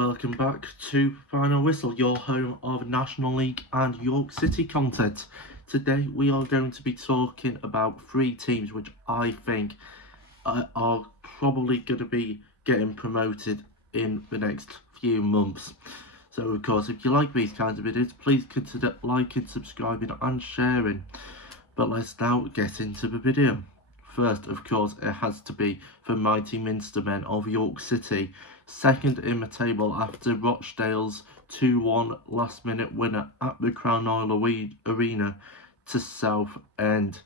Welcome back to Final Whistle, your home of National League and York City content. Today we are going to be talking about three teams which I think are probably going to be getting promoted in the next few months. So of course, if you like these kinds of videos, please consider liking, subscribing and sharing. But let's now get into the video. First, of course, it has to be the mighty Minstermen of York City, second in the table after Rochdale's 2-1 last-minute winner at the Crown Oil Arena to Southend.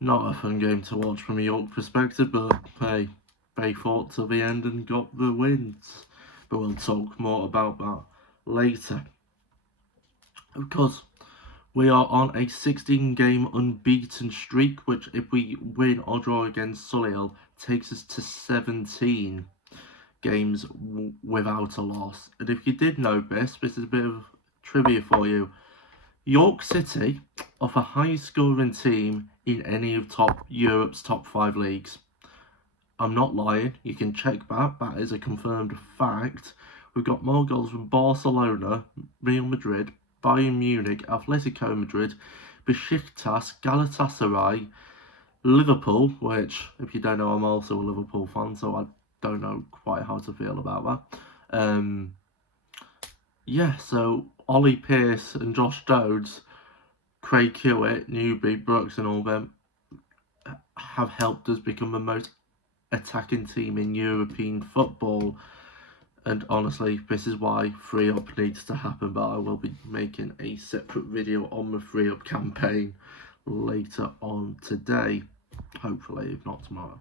Not a fun game to watch from a York perspective, but hey, they fought to the end and got the wins. But we'll talk more about that later. Of course, we are on a 16-game unbeaten streak, which if we win or draw against Solihull, takes us to 17 games without a loss. And if you did know this is a bit of trivia for you. York City are the highest scoring team in any of Europe's top 5 leagues. I'm not lying, you can check that is a confirmed fact. We've got more goals from Barcelona, Real Madrid, Bayern Munich, Atletico Madrid, Besiktas, Galatasaray, Liverpool, which, if you don't know, I'm also a Liverpool fan, so I don't know quite how to feel about that. So Ollie Pearce and Josh Dodds, Craig Hewitt, Newby, Brooks and all them have helped us become the most attacking team in European football. And honestly, this is why Free Up needs to happen, but I will be making a separate video on the Free Up campaign later on today. Hopefully, if not tomorrow.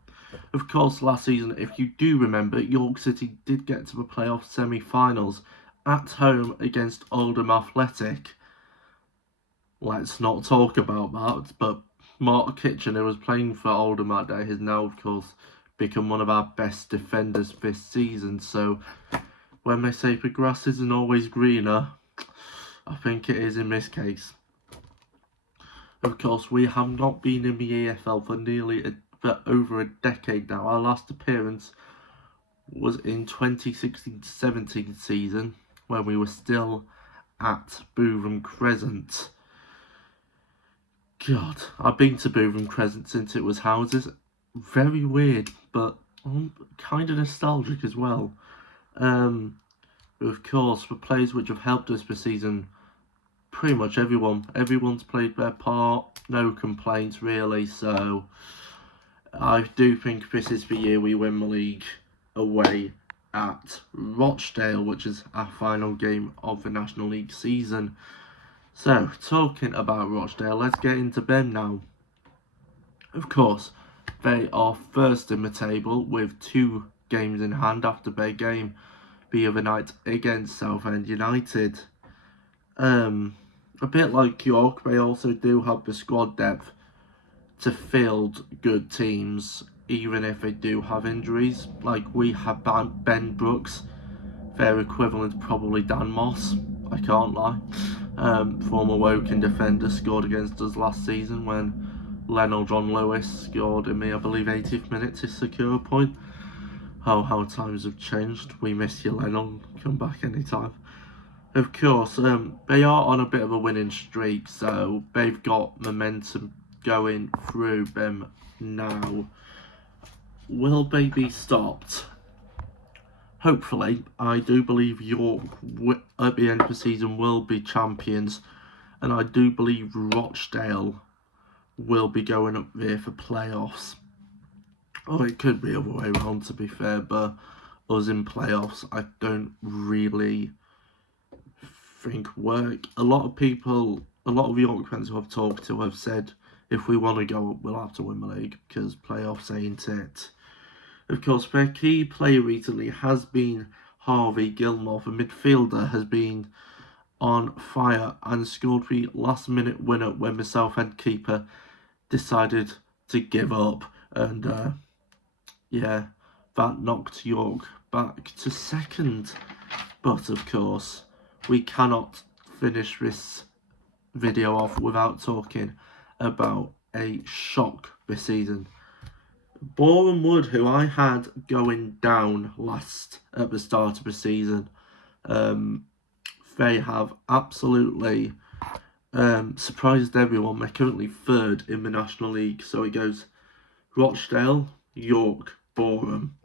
Of course, last season, if you do remember, York City did get to the playoff semi-finals at home against Oldham Athletic. Let's not talk about that, but Mark Kitchen, who was playing for Oldham that day, has now, of course, become one of our best defenders this season. So when they say the grass isn't always greener, I think it is in this case. Of course, we have not been in the EFL for over a decade now. Our last appearance was in 2016-17 season when we were still at Boreham Crescent. God, I've been to Boreham Crescent since it was houses. Very weird, but kind of nostalgic as well. Of course, the players which have helped us this season, pretty much everyone's played their part. No complaints really. So I do think this is the year we win the league away at Rochdale, which is our final game of the National League season. So talking about Rochdale, let's get into them now. Of course, they are first in the table with 2 games in hand after their game the other night against Southend United. A bit like York, they also do have the squad depth to field good teams, even if they do have injuries. Like we have Ben Brooks, their equivalent probably Dan Moss, I can't lie. Former Woking defender, scored against us last season when Lionel John Lewis scored in the, I believe, 80th minute to secure a point. Oh, how times have changed. We miss you, Lionel. Come back anytime. Of course, they are on a bit of a winning streak, so they've got momentum going through them now. Will they be stopped? Hopefully. I do believe York at the end of the season will be champions, and I do believe Rochdale will be going up there for playoffs. Or it could be the other way around, to be fair, but us in playoffs I don't really think work. A lot of York fans who I've talked to have said if we want to go up, we'll have to win the league because playoffs ain't it. Of course, their key player recently has been Harvey Gilmore. The midfielder has been on fire and scored the last-minute winner when the Southend keeper decided to give up. And that knocked York back to second. But of course, we cannot finish this video off without talking about a shock this season. Boreham Wood, who I had going down last at the start of the season, They have absolutely surprised everyone. They're currently third in the National League. So it goes Rochdale, York, Boreham.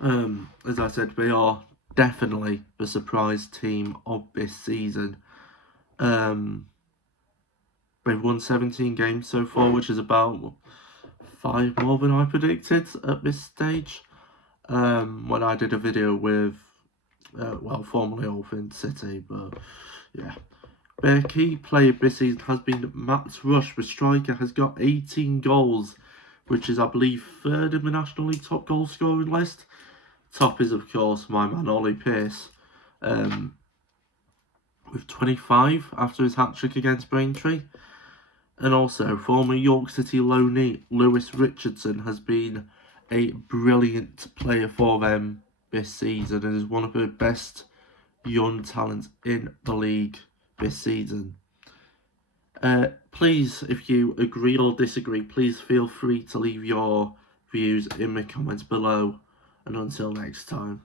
As I said, they are definitely the surprise team of this season. They've won 17 games so far, which is about 5 more than I predicted at this stage. When I did a video with, formerly Oldford City, but yeah. Their key player this season has been Matt Rush. The striker has got 18 goals, which is, I believe, third in the National League top goal scoring list. Top is, of course, my man Ollie Pearce, with 25 after his hat-trick against Braintree. And also, former York City loanee Lewis Richardson has been a brilliant player for them this season and is one of the best young talents in the league this season. Please, if you agree or disagree, please feel free to leave your views in the comments below. And until next time.